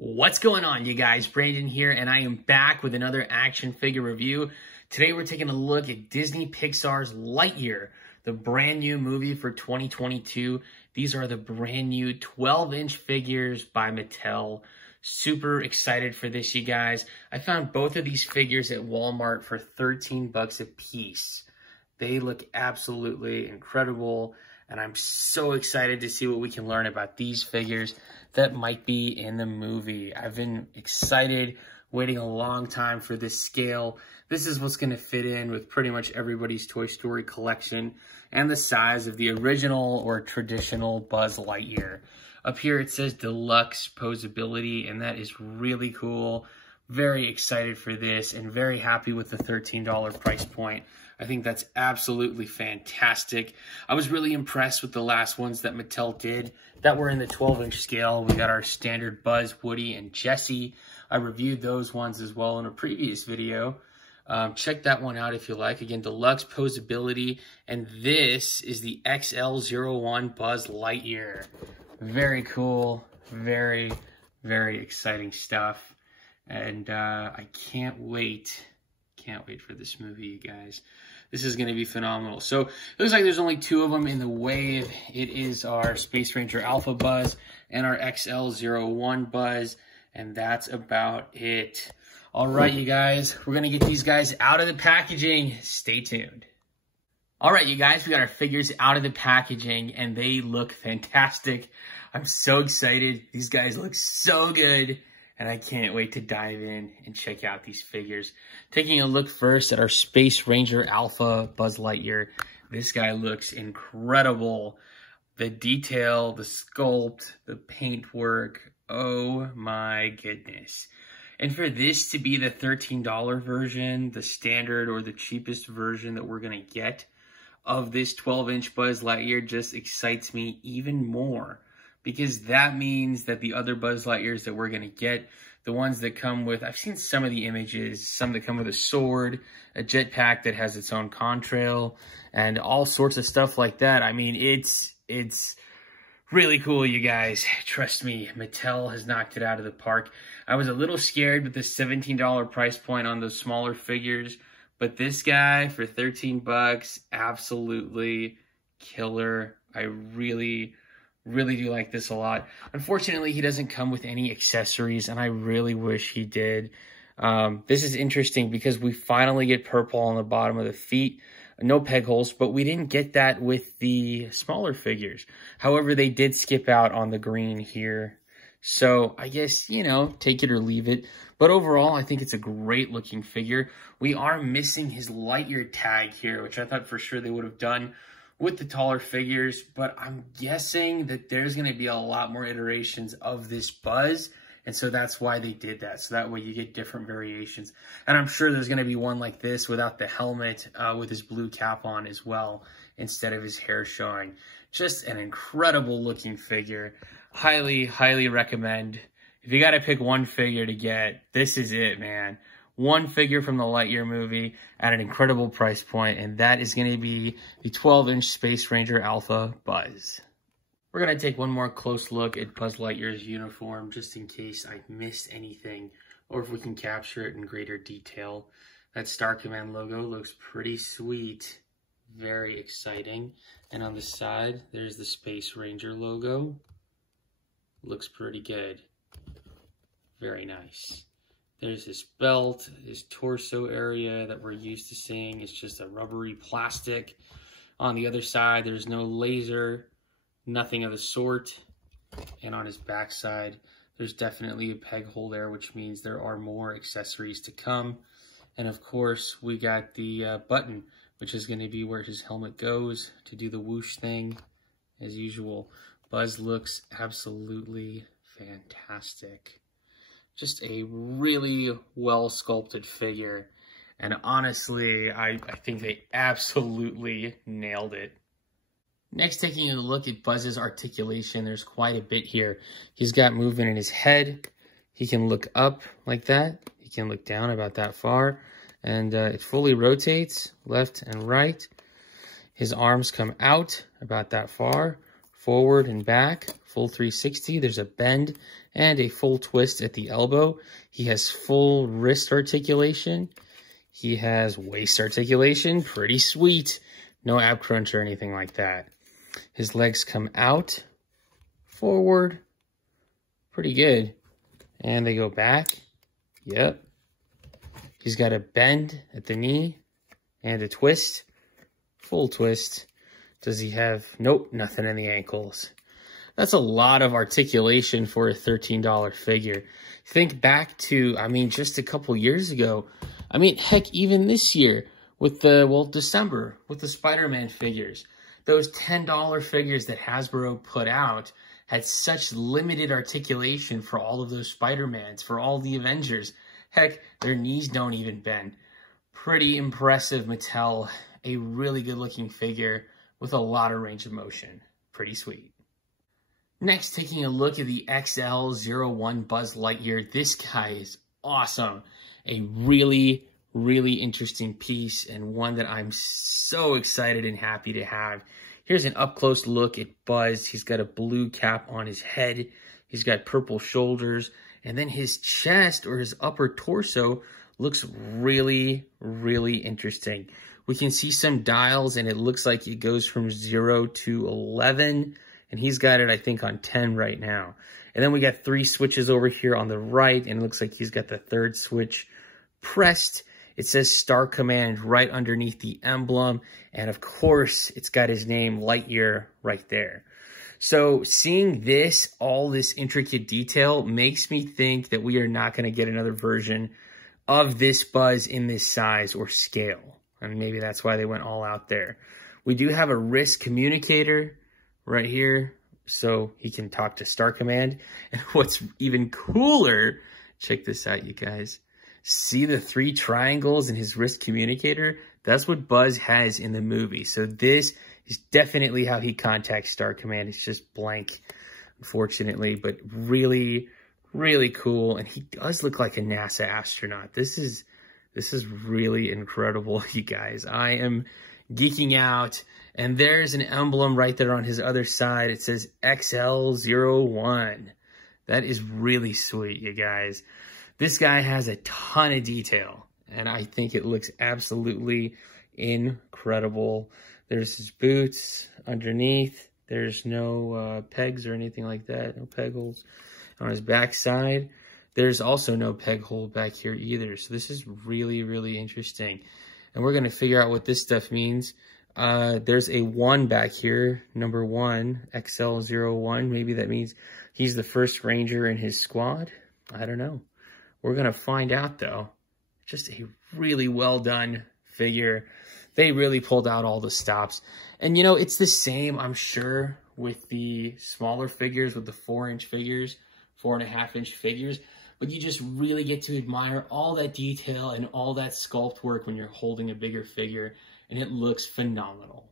What's going on, you guys? Brandon here, and I am back with another action figure review. Today we're taking a look at Disney Pixar's Lightyear, the brand new movie for 2022. These are the brand new 12-inch figures by Mattel. Super excited for this, you guys. I found both of these figures at Walmart for 13 bucks a piece. They look absolutely incredible, and I'm so excited to see what we can learn about these figures that might be in the movie. I've been excited, waiting a long time for this scale. This is what's going to fit in with pretty much everybody's Toy Story collection and the size of the original or traditional Buzz Lightyear. Up here it says deluxe posability, and that is really cool. Very excited for this and very happy with the $13 price point. I think that's absolutely fantastic. I was really impressed with the last ones that Mattel did that were in the 12-inch scale. We got our standard Buzz, Woody, and Jessie. I reviewed those ones as well in a previous video. Check that one out if you like. Again, deluxe posability. And this is the XL-01 Buzz Lightyear. Very cool. Very, very exciting stuff. And I can't wait for this movie, you guys. This is going to be phenomenal. So it looks like there's only two of them in the wave. It is our Space Ranger Alpha Buzz and our XL-01 Buzz, and that's about it. All right, you guys, we're going to get these guys out of the packaging. Stay tuned. All right, you guys, we got our figures out of the packaging, and they look fantastic. I'm so excited. These guys look so good. And I can't wait to dive in and check out these figures. Taking a look first at our Space Ranger Alpha Buzz Lightyear. This guy looks incredible. The detail, the sculpt, the paintwork. Oh my goodness. And for this to be the $13 version, the standard or the cheapest version that we're going to get of this 12-inch Buzz Lightyear just excites me even more. Because that means that the other Buzz Lightyears that we're going to get, the ones that come with, I've seen some of the images, some that come with a sword, a jetpack that has its own contrail, and all sorts of stuff like that. I mean, it's really cool, you guys. Trust me, Mattel has knocked it out of the park. I was a little scared with the $17 price point on those smaller figures, but this guy for 13 bucks, absolutely killer. I really do like this a lot. Unfortunately, he doesn't come with any accessories, and I really wish he did. This is interesting because we finally get purple on the bottom of the feet. No peg holes, but we didn't get that with the smaller figures. However, they did skip out on the green here. So I guess, you know, take it or leave it. But overall, I think it's a great looking figure. We are missing his Lightyear tag here, which I thought for sure they would have done with the taller figures, but I'm guessing that there's going to be a lot more iterations of this Buzz, and so that's why they did that. So that way you get different variations. And I'm sure there's going to be one like this without the helmet, with his blue cap on as well, instead of his hair showing. Just an incredible looking figure. Highly, highly recommend. If you got to pick one figure to get, this is it, man. One figure from the Lightyear movie at an incredible price point, and that is going to be the 12-inch Space Ranger Alpha Buzz. We're going to take one more close look at Buzz Lightyear's uniform, just in case I missed anything, or if we can capture it in greater detail. That Star Command logo looks pretty sweet. Very exciting. And on the side, there's the Space Ranger logo. Looks pretty good. Very nice. There's his belt, his torso area that we're used to seeing. It's just a rubbery plastic. On the other side, there's no laser, nothing of the sort. And on his backside, there's definitely a peg hole there, which means there are more accessories to come. And of course, we got the button, which is going to be where his helmet goes to do the whoosh thing. As usual, Buzz looks absolutely fantastic. Just a really well-sculpted figure. And honestly, I think they absolutely nailed it. Next, taking a look at Buzz's articulation, there's quite a bit here. He's got movement in his head. He can look up like that. He can look down about that far. And it fully rotates left and right. His arms come out about that far. forward and back, full 360. There's a bend and a full twist at the elbow. He has full wrist articulation. He has waist articulation, pretty sweet. No ab crunch or anything like that. His legs come out, forward, pretty good. And they go back, yep. He's got a bend at the knee and a twist, full twist. Does he have, nope, nothing in the ankles. That's a lot of articulation for a $13 figure. Think back to, I mean, just a couple years ago. I mean, heck, even this year with the, well, December with the Spider-Man figures. Those $10 figures that Hasbro put out had such limited articulation for all of those Spider-Mans, for all the Avengers. Heck, their knees don't even bend. Pretty impressive, Mattel. A really good-looking figure with a lot of range of motion. Pretty sweet. Next, taking a look at the XL-01 Buzz Lightyear. This guy is awesome. A really, really interesting piece and one that I'm so excited and happy to have. Here's an up-close look at Buzz. He's got a blue cap on his head. He's got purple shoulders. And then his chest or his upper torso looks really, really interesting. We can see some dials and it looks like it goes from 0 to 11. And he's got it, I think, on 10 right now. And then we got 3 switches over here on the right. And it looks like he's got the 3rd switch pressed. It says Star Command right underneath the emblem. And of course, it's got his name, Lightyear, right there. So seeing this, all this intricate detail, makes me think that we are not going to get another version of this Buzz in this size or scale. And maybe that's why they went all out there. We do have a wrist communicator right here, so he can talk to Star Command. And what's even cooler, check this out, you guys. See the 3 triangles in his wrist communicator? That's what Buzz has in the movie. So this is definitely how he contacts Star Command. It's just blank, unfortunately, but really, really cool. And he does look like a NASA astronaut. This is really incredible, you guys. I am geeking out. And there's an emblem right there on his other side. It says XL-01. That is really sweet, you guys. This guy has a ton of detail, and I think it looks absolutely incredible. There's his boots underneath. There's no pegs or anything like that, no peg holes. On his back side, there's also no peg hole back here either. So this is really, really interesting. And we're going to figure out what this stuff means. There's a 1 back here, number 1, XL-01. Maybe that means he's the first Ranger in his squad. I don't know. We're going to find out, though. Just a really well done figure. They really pulled out all the stops. And, you know, it's the same, I'm sure, with the smaller figures, with the 4-inch figures, 4.5-inch figures. But you just really get to admire all that detail and all that sculpt work when you're holding a bigger figure. And it looks phenomenal.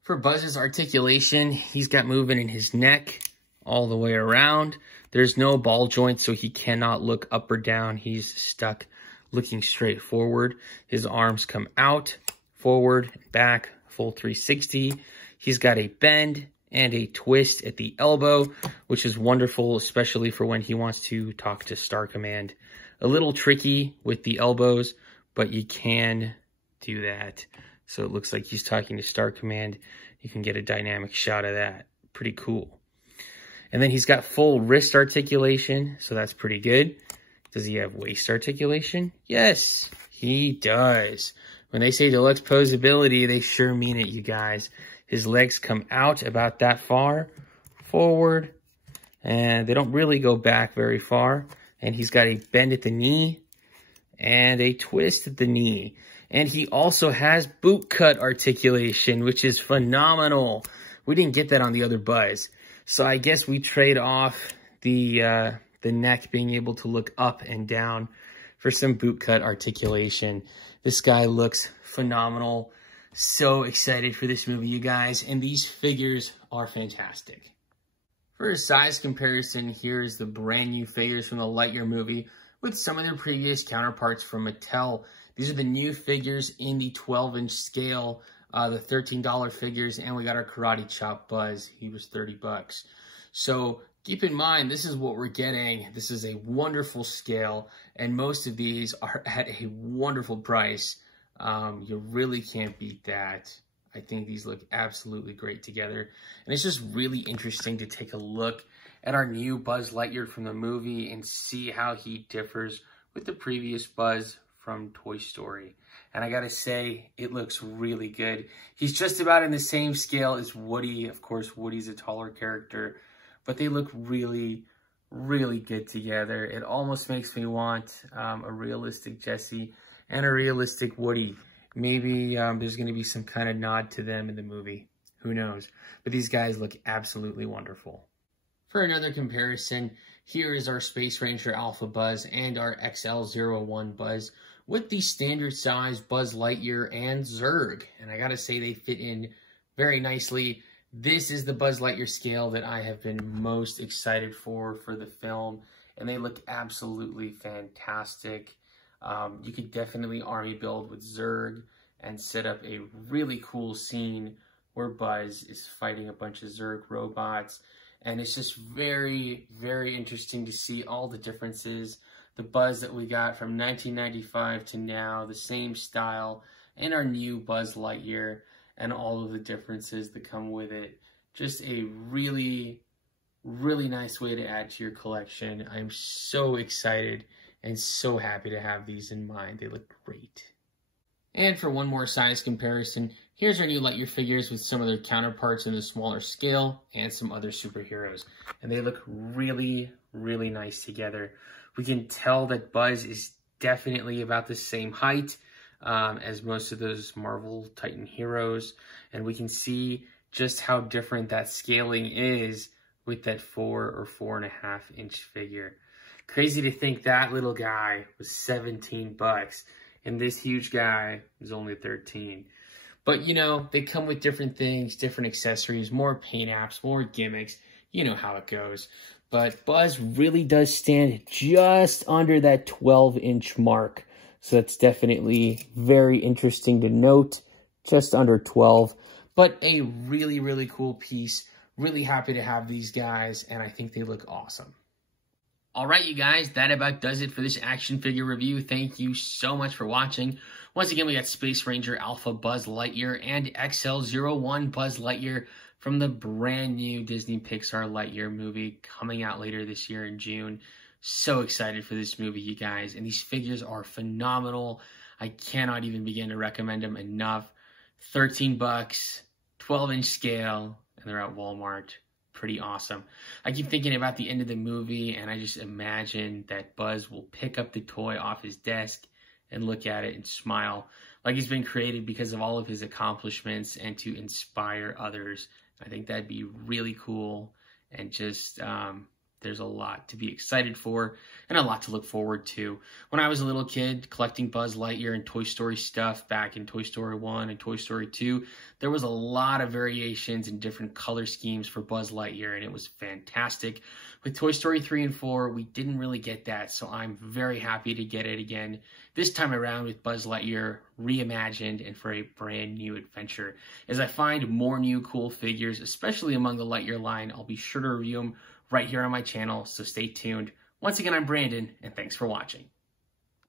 For Buzz's articulation, he's got movement in his neck all the way around. There's no ball joint, so he cannot look up or down. He's stuck looking straight forward. His arms come out, forward, back, full 360. He's got a bend and a twist at the elbow, which is wonderful, especially for when he wants to talk to Star Command. A little tricky with the elbows, but you can do that. So it looks like he's talking to Star Command. You can get a dynamic shot of that. Pretty cool. And then he's got full wrist articulation, so that's pretty good. Does he have waist articulation? Yes, he does. When they say deluxe posability, they sure mean it, you guys. His legs come out about that far, forward, and they don't really go back very far. And he's got a bend at the knee and a twist at the knee. And he also has boot cut articulation, which is phenomenal. We didn't get that on the other Buzz. So I guess we trade off the neck being able to look up and down for some boot cut articulation. This guy looks phenomenal. So excited for this movie, you guys. And these figures are fantastic. For a size comparison, here's the brand new figures from the Lightyear movie with some of their previous counterparts from Mattel. These are the new figures in the 12-inch scale. the $13 figures, and we got our Karate Chop Buzz. He was 30 bucks. So keep in mind, this is what we're getting. This is a wonderful scale, and most of these are at a wonderful price. You really can't beat that. I think these look absolutely great together. And it's just really interesting to take a look at our new Buzz Lightyear from the movie and see how he differs with the previous Buzz from Toy Story. And I gotta say, it looks really good. He's just about in the same scale as Woody. Of course, Woody's a taller character, but they look really, really good together. It almost makes me want a realistic Jessie and a realistic Woody. Maybe there's gonna be some kind of nod to them in the movie. Who knows? But these guys look absolutely wonderful. For another comparison, here is our Space Ranger Alpha Buzz and our XL-01 Buzz with the standard size Buzz Lightyear and Zurg. And I gotta say, they fit in very nicely. This is the Buzz Lightyear scale that I have been most excited for the film, and they look absolutely fantastic. You could definitely army build with Zurg and set up a really cool scene where Buzz is fighting a bunch of Zurg robots. And it's just very, very interesting to see all the differences. The Buzz that we got from 1995 to now, the same style, and our new Buzz Lightyear, and all of the differences that come with it. Just a really, really nice way to add to your collection. I'm so excited and so happy to have these in mind. They look great. And for one more size comparison, here's our new Lightyear figures with some of their counterparts in the smaller scale and some other superheroes. And they look really, really nice together. We can tell that Buzz is definitely about the same height as most of those Marvel Titan heroes. And we can see just how different that scaling is with that 4 or 4.5 inch figure. Crazy to think that little guy was 17 bucks. And this huge guy is only 13. But, you know, they come with different things, different accessories, more paint apps, more gimmicks. You know how it goes. But Buzz really does stand just under that 12-inch mark. So that's definitely very interesting to note. Just under 12. But a really, really cool piece. Really happy to have these guys, and I think they look awesome. All right, you guys, that about does it for this action figure review. Thank you so much for watching. Once again, we got Space Ranger Alpha Buzz Lightyear and XL-01 Buzz Lightyear from the brand new Disney Pixar Lightyear movie coming out later this year in June. So excited for this movie, you guys. And these figures are phenomenal. I cannot even begin to recommend them enough. 13 bucks, 12-inch scale, and they're at Walmart. Pretty awesome. I keep thinking about the end of the movie, and I just imagine that Buzz will pick up the toy off his desk and look at it and smile like he's been created because of all of his accomplishments and to inspire others. I think that'd be really cool, and just there's a lot to be excited for and a lot to look forward to. When I was a little kid collecting Buzz Lightyear and Toy Story stuff back in Toy Story 1 and Toy Story 2, there was a lot of variations and different color schemes for Buzz Lightyear, and it was fantastic. With Toy Story 3 and 4, we didn't really get that, so I'm very happy to get it again this time around with Buzz Lightyear reimagined and for a brand new adventure. As I find more new cool figures, especially among the Lightyear line, I'll be sure to review them right here on my channel, so stay tuned. Once again, I'm Brandon, and thanks for watching.